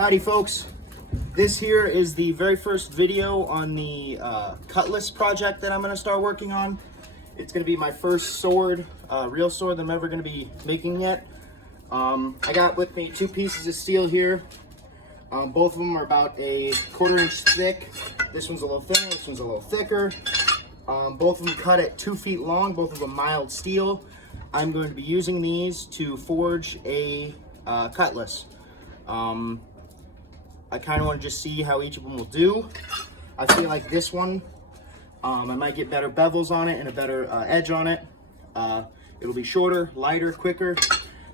Howdy folks, this here is the very first video on the Cutlass project that I'm going to start working on. It's going to be my first sword, real sword that I'm ever going to be making yet. I got with me two pieces of steel here. Both of them are about a 1/4 inch thick. This one's a little thinner, this one's a little thicker. Both of them cut at 2 feet long, both of them mild steel. I'm going to be using these to forge a Cutlass. I kind of want to just see how each of them will do. I feel like this one, I might get better bevels on it and a better edge on it. It'll be shorter, lighter, quicker.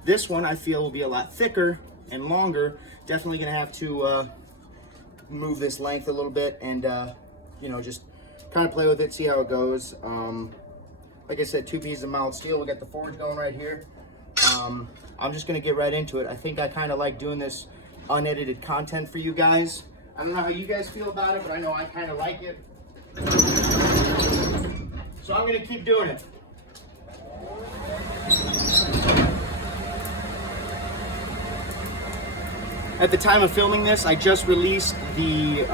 This one I feel will be a lot thicker and longer. Definitely gonna have to move this length a little bit and you know, just kind of play with it, see how it goes. Like I said, 2 pieces of mild steel. We got the forge going right here. I'm just gonna get right into it. I think I kind of like doing this unedited content for you guys. I don't know how you guys feel about it, but I know I kind of like it. So I'm gonna keep doing it. At the time of filming this, I just released the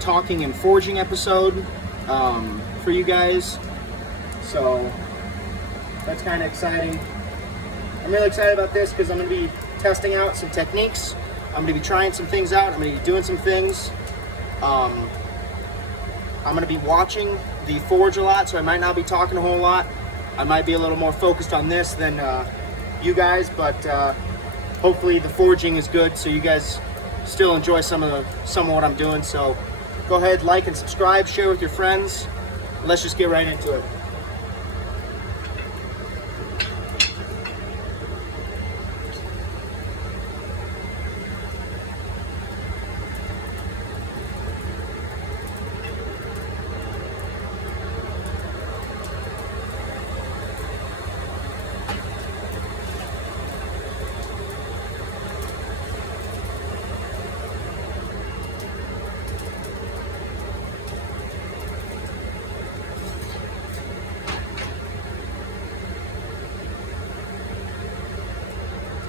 talking and forging episode for you guys. So that's kind of exciting. I'm really excited about this because I'm going to be testing out some techniques. I'm going to be trying some things out. I'm going to be doing some things. I'm going to be watching the forge a lot, so I might not be talking a whole lot. I might be a little more focused on this than you guys, but hopefully the forging is good so you guys still enjoy some of what I'm doing. So go ahead, like and subscribe, share with your friends. Let's just get right into it.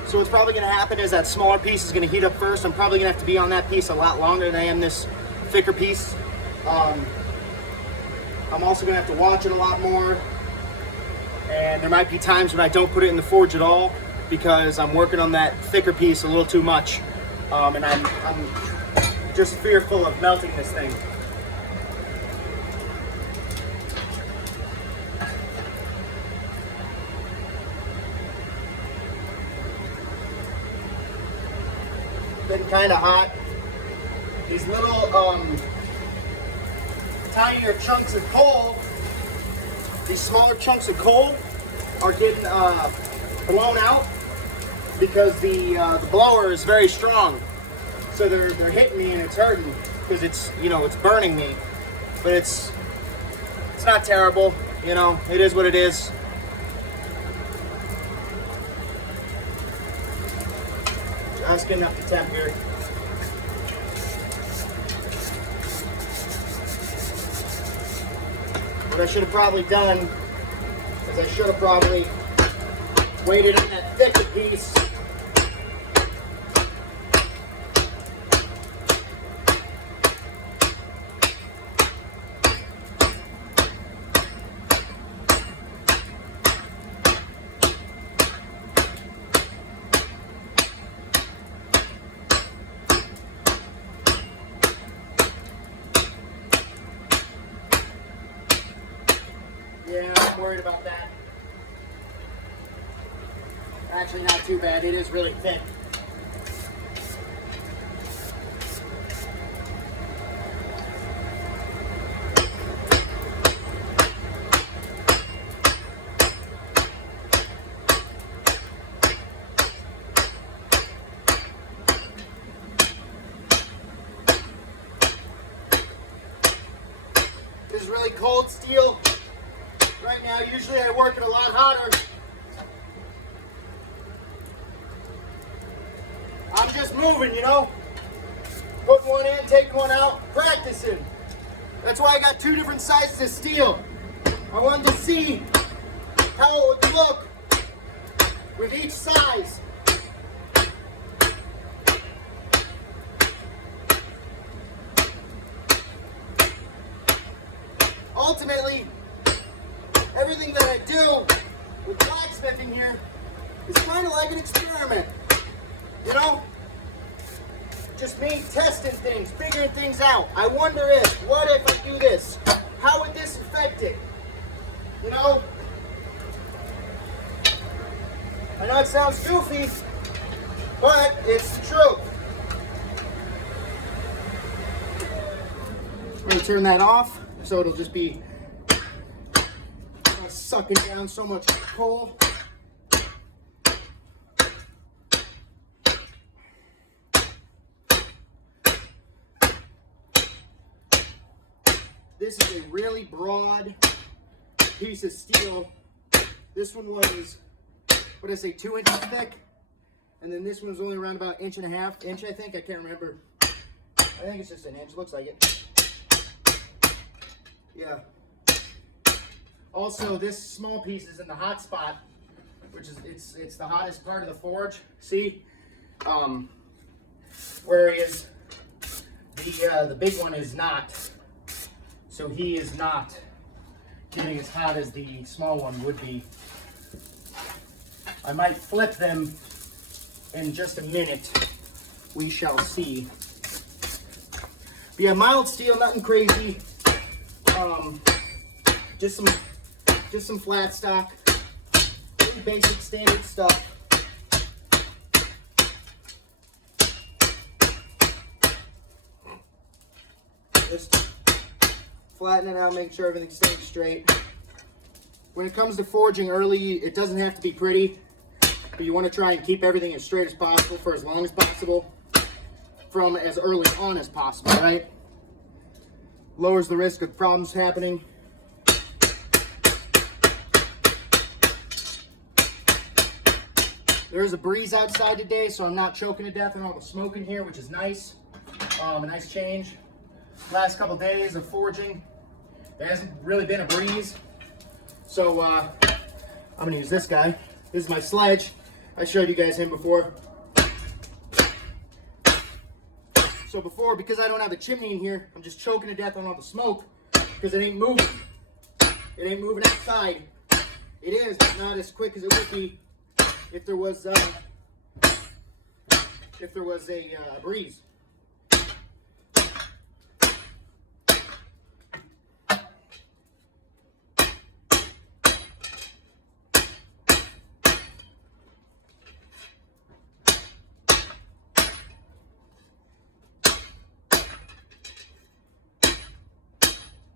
So what's probably going to happen is that smaller piece is going to heat up first. I'm probably going to have to be on that piece a lot longer than I am this thicker piece. I'm also going to have to watch it a lot more. And there might be times when I don't put it in the forge at all because I'm working on that thicker piece a little too much. And I'm just fearful of melting this thing. Been kind of hot. These little tinier chunks of coal, these smaller chunks of coal are getting blown out because the blower is very strong. So they're hitting me and it's hurting because it's, you know, it's burning me. But it's not terrible, you know, it is what it is. Just getting up to temp here. What I should have probably done is I should have probably waited on that thicker piece. Yeah, I'm worried about that. Actually, not too bad. It is really thick. This is really cold steel. Right now, usually I work it a lot hotter. I'm just moving, you know? Putting one in, taking one out, practicing. That's why I got 2 different sizes of steel. I wanted to see how it would look with each size. ultimately, everything that I do with blacksmithing here is kind of like an experiment. You know? Just me testing things, figuring things out. I wonder what if I do this? How would this affect it? You know? I know it sounds goofy, but it's the truth. I'm going to turn that off so it'll just be sucking down so much coal. This is a really broad piece of steel. This one was, what did I say, 2 inches thick? And then this one was only around about 1.5 inches, I think. I can't remember. I think it's just an inch. Looks like it. Yeah. Also, this small piece is in the hot spot, which is it's the hottest part of the forge. See, whereas the big one is not. So he is not getting as hot as the small one would be. I might flip them in just a minute. We shall see. But yeah, mild steel, nothing crazy. Just some flat stock, pretty basic standard stuff. Just flatten it out, make sure everything's staying straight. When it comes to forging early, it doesn't have to be pretty, but you want to try and keep everything as straight as possible for as long as possible, from as early on as possible, right? Lowers the risk of problems happening. There is a breeze outside today, so I'm not choking to death on all the smoke in here, which is nice. A nice change. Last couple days of forging, there hasn't really been a breeze. So I'm gonna use this guy. This is my sledge. I showed you guys him before. So before, because I don't have the chimney in here, I'm just choking to death on all the smoke because it ain't moving. It ain't moving outside. It is, but not as quick as it would be if there was a breeze.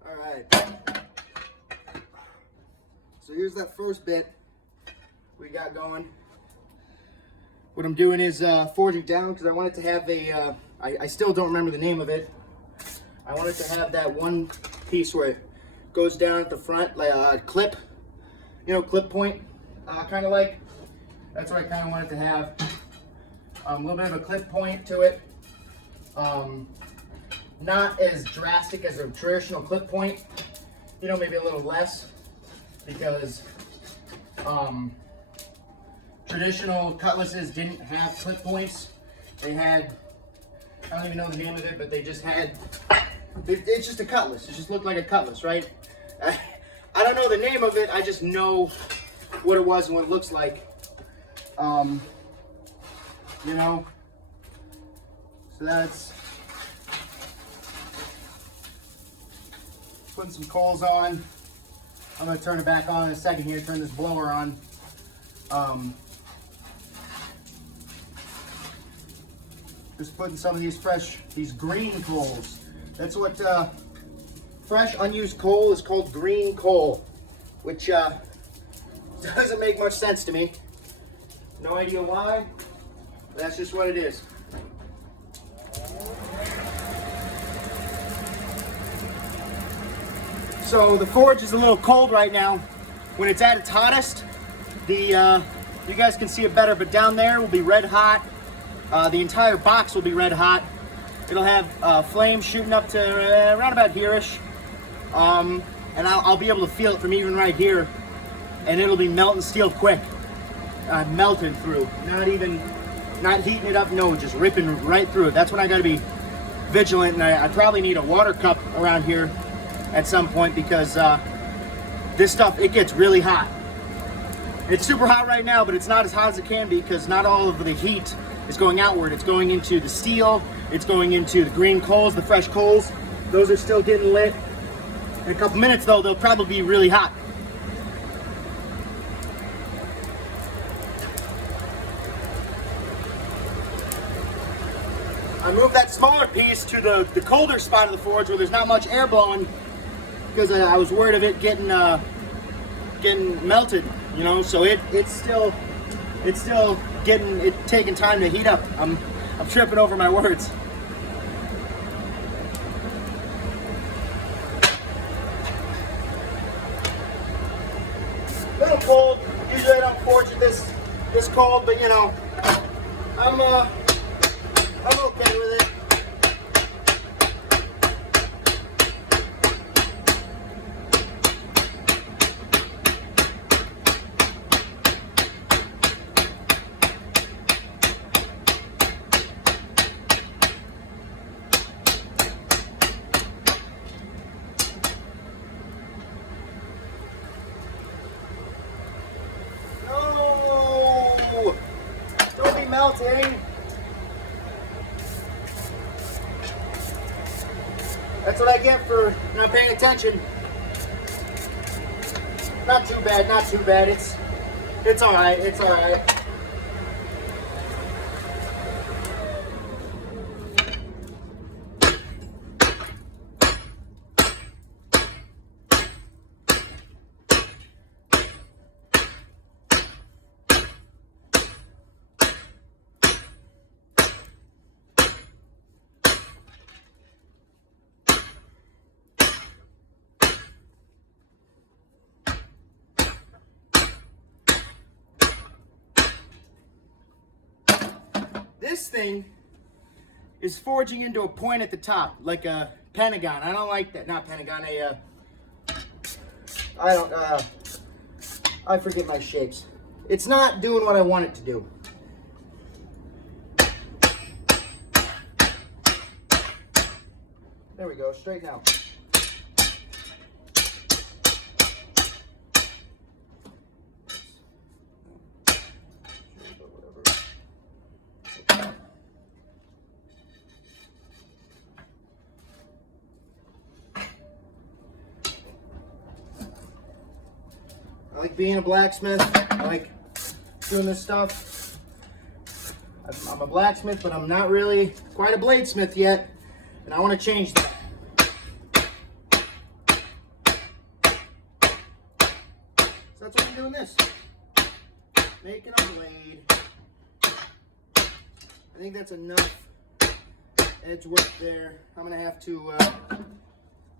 All right. So here's that first bit we got going. What I'm doing is forging down because I wanted to have a, I still don't remember the name of it. I wanted to have that one piece where it goes down at the front, like a clip, you know, clip point, kind of like. That's what I kind of wanted to have. A little bit of a clip point to it. Not as drastic as a traditional clip point, you know, maybe a little less, because traditional cutlasses didn't have clip points. They had, I don't even know the name of it, but they just had, it's just a cutlass. It just looked like a cutlass, right? I don't know the name of it, I just know what it was and what it looks like. You know, so that's, putting some coals on. I'm going to turn it back on in a second here, turn this blower on. Just putting some of these these green coals. That's what fresh unused coal is called, green coal, which doesn't make much sense to me. No idea why, but that's just what it is. So the forge is a little cold right now. When it's at its hottest, you guys can see it better, but down there will be red hot. The entire box will be red hot. It'll have flames shooting up to around about here-ish. And I'll be able to feel it from even right here. And it'll be melting steel quick. Melted through. Not heating it up, no, just ripping right through it. That's when I gotta be vigilant, and I probably need a water cup around here at some point because this stuff, it gets really hot. It's super hot right now, but it's not as hot as it can be because not all of the heat is going outward. It's going into the steel, it's going into the green coals, the fresh coals. Those are still getting lit. In a couple minutes though, they'll probably be really hot. I moved that smaller piece to the colder spot of the forge where there's not much air blowing because I was worried of it getting melted, you know. So it's still taking time to heat up. I'm tripping over my words. A little cold. Usually I don't forge it this cold, but you know, I'm okay with it. No! Don't be melting. That's what I get for not paying attention. Not too bad, not too bad. It's all right. It's all right. This thing is forging into a point at the top, like a pentagon. I don't like that. Not pentagon. I forget my shapes. It's not doing what I want it to do. There we go. Straighten out. I like being a blacksmith. I like doing this stuff. I'm a blacksmith, but I'm not really quite a bladesmith yet, and I want to change that. So that's why I'm doing this. Making a blade. I think that's enough edge work there. I'm going to have to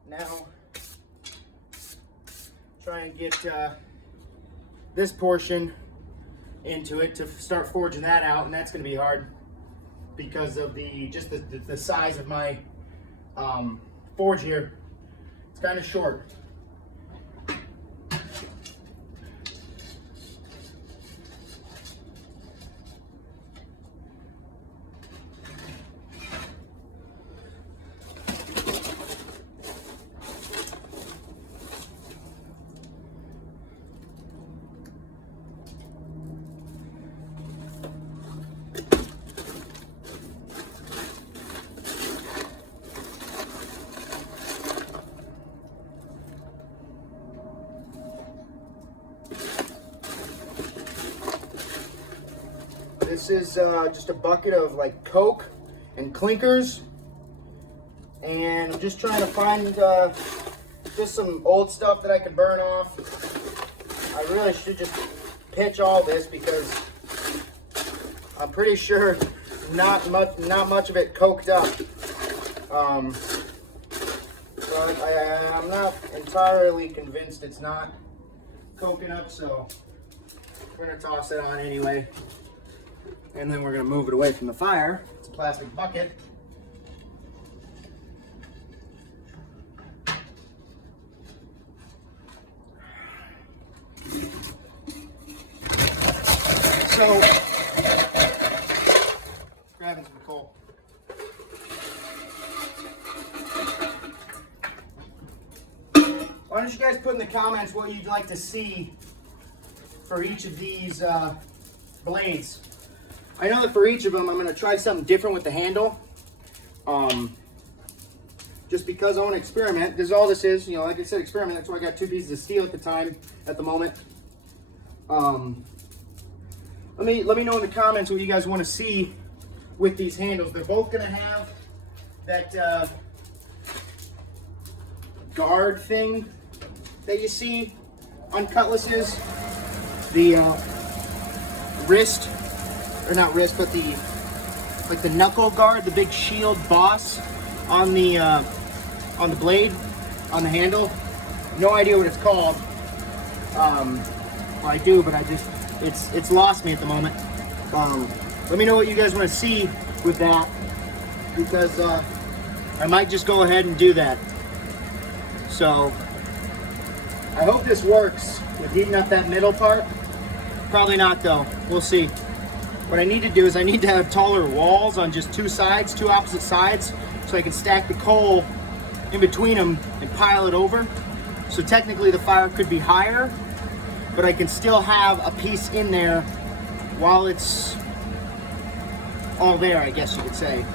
now try and get this portion into it to start forging that out, and that's going to be hard because of the size of my forge here. It's kind of short. This is just a bucket of like Coke and clinkers, and I'm just trying to find just some old stuff that I can burn off. I really should just pitch all this because I'm pretty sure not much of it coked up. But I'm not entirely convinced it's not coking up, so we're gonna toss it on anyway. And then we're going to move it away from the fire. It's a plastic bucket. So, grabbing some coal. Why don't you guys put in the comments what you'd like to see for each of these blades. I know that for each of them, I'm going to try something different with the handle. Just because I want to experiment. This is all this is. You know, like I said, experiment. That's why I got 2 pieces of steel at the moment. Let me know in the comments what you guys want to see with these handles. They're both going to have that guard thing that you see on Cutlasses. The wrist, or not wrist, but the knuckle guard, the big shield boss on the blade, on the handle. No idea what it's called. Well, I do, but it's lost me at the moment. Let me know what you guys want to see with that, because I might just go ahead and do that. So I hope this works with heating up that middle part. Probably not though, we'll see. What I need to do is I need to have taller walls on just 2 sides, 2 opposite sides, so I can stack the coal in between them and pile it over. So technically the fire could be higher, but I can still have a piece in there while it's all there, I guess you could say.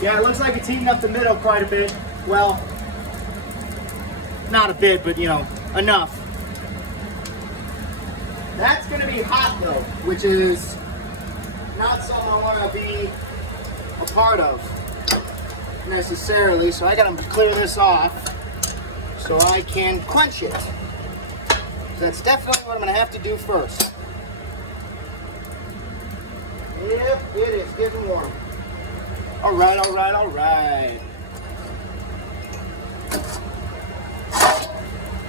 Yeah, it looks like it's heating up the middle quite a bit. Well, not a bit, but you know, enough. That's gonna be hot though, which is not something I wanna be a part of necessarily. So I gotta clear this off so I can quench it. That's definitely what I'm gonna have to do first. Yep, it is getting warm. All right, all right, all right.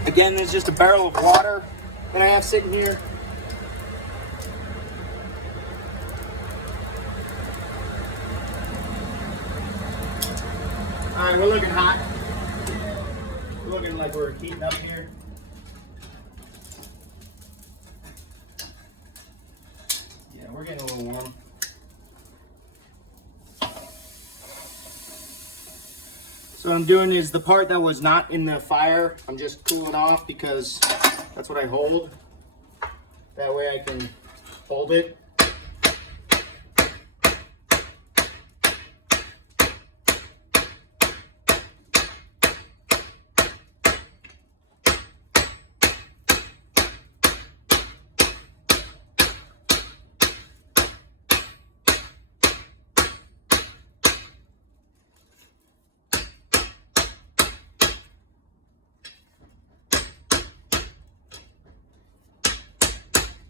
Again, there's just a barrel of water that I have sitting here. All right, we're looking hot. We're looking like we're heating up here. Yeah, we're getting a little warm. So what I'm doing is the part that was not in the fire, I'm just cooling off because that's what I hold. That way I can hold it.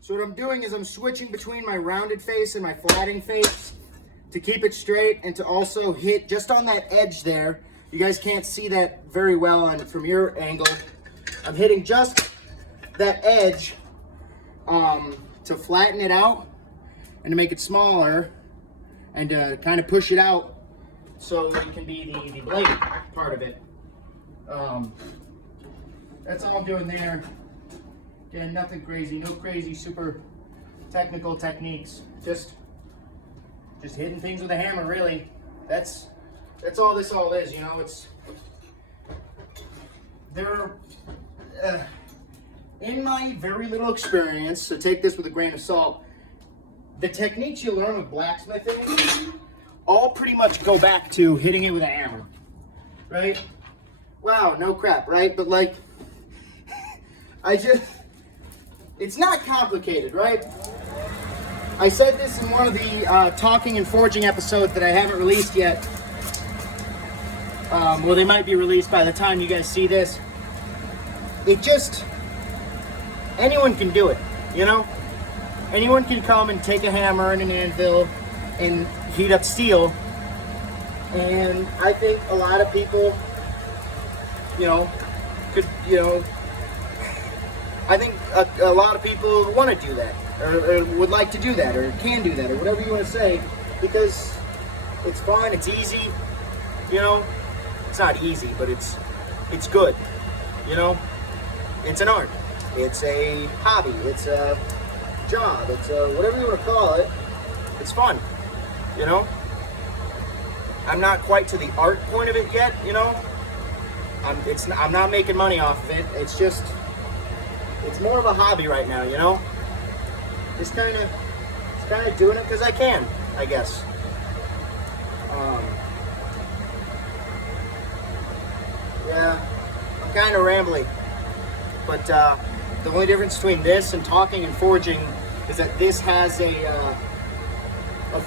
So what I'm doing is I'm switching between my rounded face and my flattened face to keep it straight and to also hit just on that edge there. You guys can't see that very well from your angle. I'm hitting just that edge to flatten it out and to make it smaller and to kind of push it out so it can be the blade part of it. That's all I'm doing there. Again, nothing crazy, no crazy super technical techniques. Just hitting things with a hammer, really. That's all this all is, you know. In my very little experience, so take this with a grain of salt, the techniques you learn with blacksmithing all pretty much go back to hitting it with a hammer, right? Wow, no crap, right? But like, it's not complicated, right? I said this in one of the talking and forging episodes that I haven't released yet. Well, they might be released by the time you guys see this. Anyone can do it, you know? Anyone can come and take a hammer and an anvil and heat up steel. And I think a lot of people, I think a lot of people want to do that, or would like to do that, or can do that, or whatever you want to say, because it's fun, it's easy, you know? It's not easy, but it's good, you know? It's an art, it's a hobby, it's a job, it's a whatever you want to call it. It's fun, you know? I'm not quite to the art point of it yet, you know. I'm not making money off of it. It's just, it's more of a hobby right now, you know. Just kind of doing it because I can, I guess. Yeah, I'm kind of rambling, but the only difference between this and talking and forging is that this has a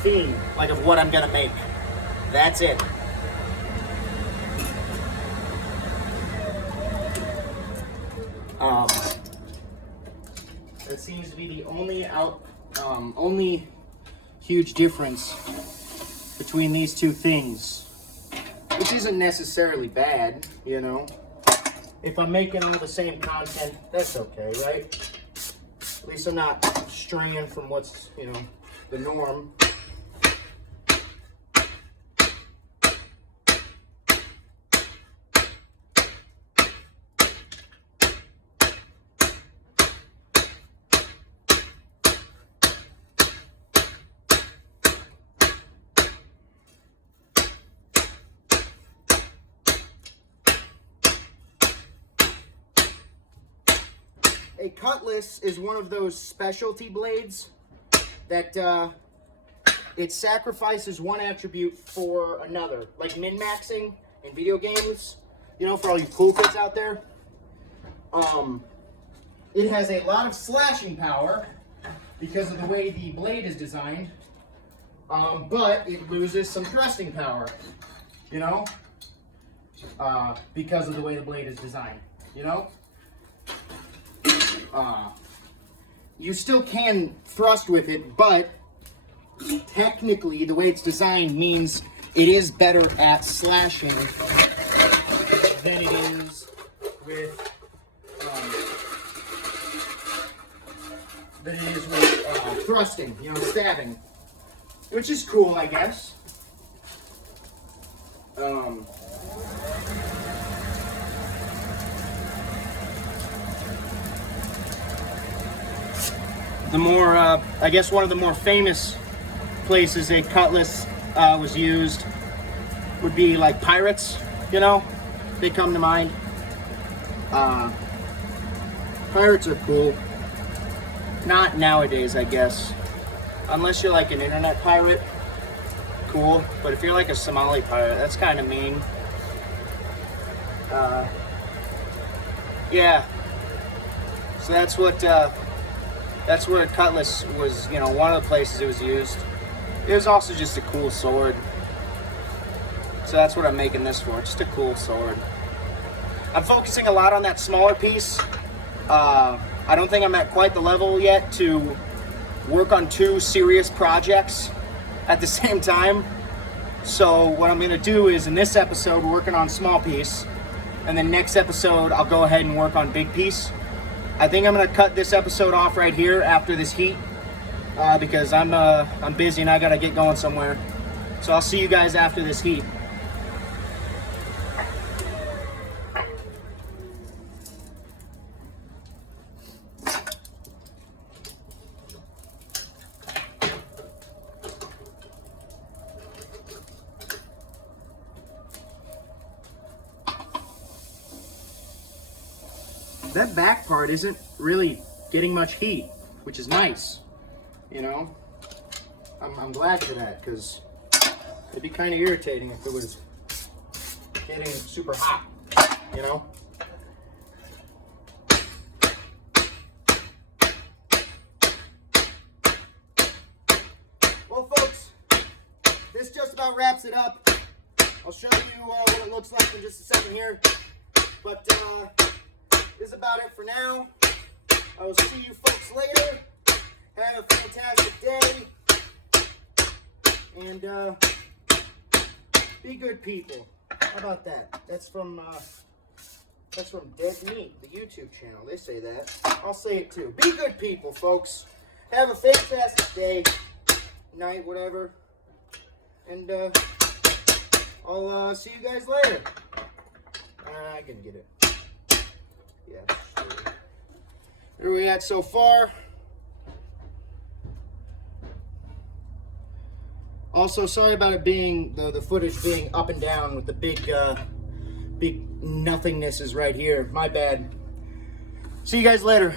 theme, like of what I'm gonna make. That's it. That seems to be the only huge difference between these two things, which isn't necessarily bad, you know. If I'm making all the same content, that's okay, right? At least I'm not straying from what's, you know, the norm. A Cutlass is one of those specialty blades that it sacrifices one attribute for another, like min-maxing in video games, you know, for all you cool kids out there. It has a lot of slashing power because of the way the blade is designed, but it loses some thrusting power, you know, because of the way the blade is designed, you know. You still can thrust with it, but technically the way it's designed means it is better at slashing than it is with thrusting, you know, stabbing, which is cool, I guess. The more, I guess one of the more famous places a Cutlass was used would be like pirates, you know, they come to mind. Pirates are cool. Not nowadays, I guess. Unless you're like an internet pirate, cool. But if you're like a Somali pirate, that's kind of mean. Yeah. So that's what, that's where Cutlass was, you know, one of the places it was used. It was also just a cool sword. So that's what I'm making this for, just a cool sword. I'm focusing a lot on that smaller piece. I don't think I'm at quite the level yet to work on two serious projects at the same time. So what I'm gonna do is in this episode, working on small piece, and then next episode, I'll go ahead and work on big piece. I think I'm gonna cut this episode off right here after this heat because I'm busy and I gotta get going somewhere. So I'll see you guys after this heat. That back part isn't really getting much heat, which is nice, you know. I'm glad for that because it'd be kind of irritating if it was getting super hot, you know. Well, folks, this just about wraps it up. I'll show you what it looks like in just a second here, but this is about it for now. I will see you folks later. Have a fantastic day. And be good people. How about that? That's from Dead Meat, the YouTube channel. They say that. I'll say it too. Be good people, folks. Have a fantastic day, night, whatever. And I'll see you guys later. I can get it. Yeah. Where are we at so far? Also, sorry about it being, the footage being up and down with the big nothingness is right here. My bad. See you guys later.